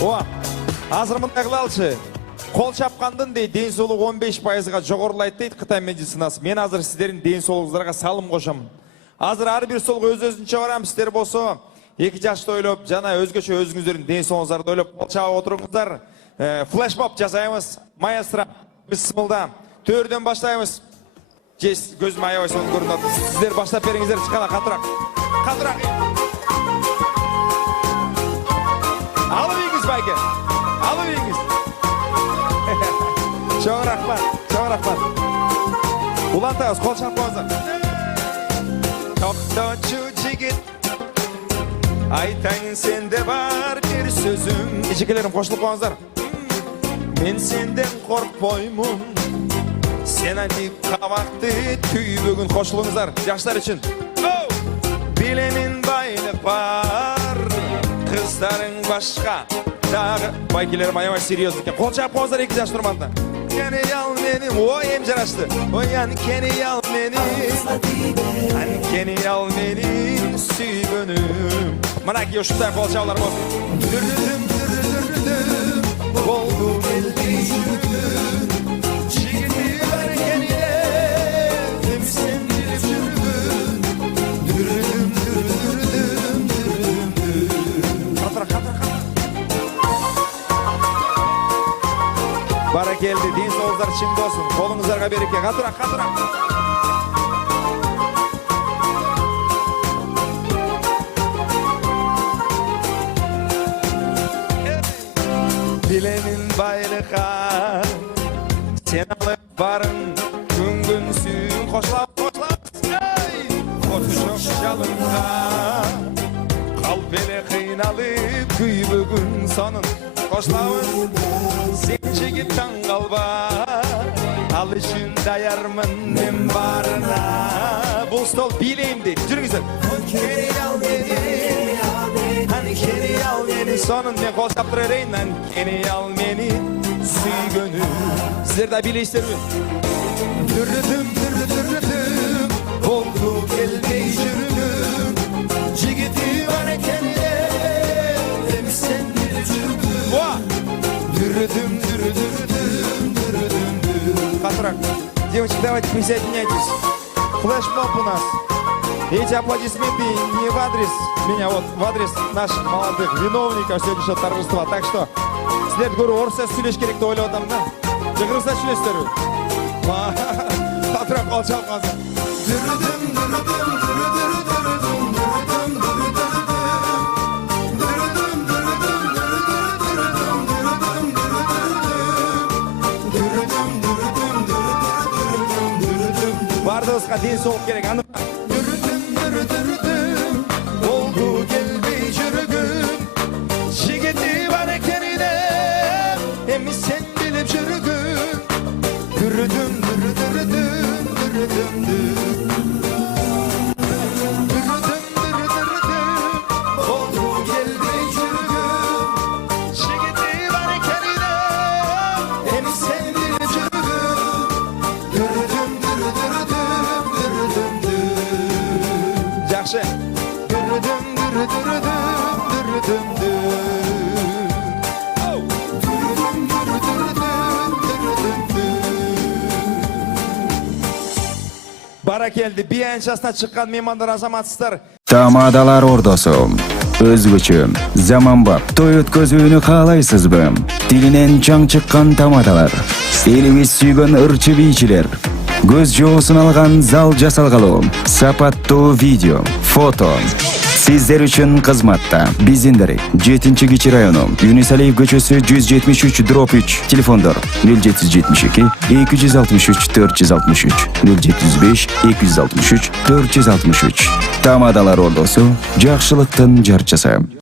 О, азыр мындай кылалычы. Кол чапкандын ден соолугу 15%га жогорулайт дейт Кытай медицинасы. Мен азыр сиздердин ден соолугуңуздарга салым кошом. Азыр ар бир столго өз-өзүнчө барам. Сиздер болсо 2 жашты ойлоп, жана өзгөчө өзүңүздөрдүн ден соолугуңуздарды ойлоп кол чаап отуруңуздар. Флешмоб жасайбыз. Маэстро, бисмилла. Төрдөн баштайбыз. Жес көзүм аябай сонун көрүнөт. Сиздер баштап бериңиздер, чыккана катыраак. Катыраак. Алып ийиңиз байке. Алып ийиңиз. Чоң рахмат, чоң рахмат. Улантабыз, кол чапкаңыздар. Токточу жигит, айтайын сенде бар бир сөзүм. Ичекелерим кошулуп коңуздар. Мен сенден коркпоймун. Сен антип кабакты түйбөгүн кошулуңуздар. Жаштар үчүн. Билемин байлык бар, кыздарың башка. Дагы байкелерим аябай серьезный экен. Кол чаап коңуздар 2 жаш турманда. Кени ал мени, ой эм жарашты. Ой анкени ал мени, анкени ал мени сүйгөнүм. Мынакей ушундай кол чаалар болсун. Дүрдүм дүрдүм болду келди жүргүм. Жигити бар кениде, эми сен билип жүргүм. Дүрдүм дүрдүм дүрдүм. Катыра. Бара келди, ден соолугуңуздар чың болсун. Колуңуздарга береке. Катыраак. Bilemin байлыкка сен алып барың, күнгүн сүйүн кошлап. Котушоп жалынга калп эле кыйналып, күйбөгүн сонун кошлабыз. Сен жигит таң калба, ал үчүн даярмын мен барына. Бул стол билейм дейт. Жүрүңүздөр. Анкени ал мени, сонун мен кол чаптыра берейин. Анкени ал мени сүйгөнүм. Сиздер да билейсиздерби? Дүрдүм болду келбей жүргүм. Жигити бар экенине, эми сен билип жүргүм. Дүрдүм. Катыраак. Девочки, давайте присоединяйтесь. Флешмоб у нас. Эти аплодисменты не в адрес меня, вот в адрес наших молодых виновников сегодняшнего торжества. Так что, сіздерді көру орысша сөйлеш керек деп ойлап отырмын да. Қырғызша сөйлесіздер. Катыраак кол чаап коңуздар. Бардығызға ден соолук керек. Болду келбей жүргүм. Жигити бар экенине, эми сен билип жүргүм. Дүрдүм. Болду келбей жүргүм. Жигити бар экенине, эми сен билип жүргүм. Дүрдүм. Жакшы. Бара келди. Биянчасына чыккан меймандар, азаматсыздар. Тамадалар ордосу. Өзгөчө, заманбап той өткөзүүнү каалайсызбы? Тилинен чаң чыккан тамадалар. Элибиз сүйгөн ырчы бийчилер. Көз жоосун алган зал жасалгалуу. Сапаттуу видео, фото. Сиздер үчүн кызматта. Биздин 7-Кичи району, Юнусалиев көчөсү 173/3. Телефондор 0772 263 463, 075 263 463. Тамадалар ордосу, жакшылыктын жарчысы.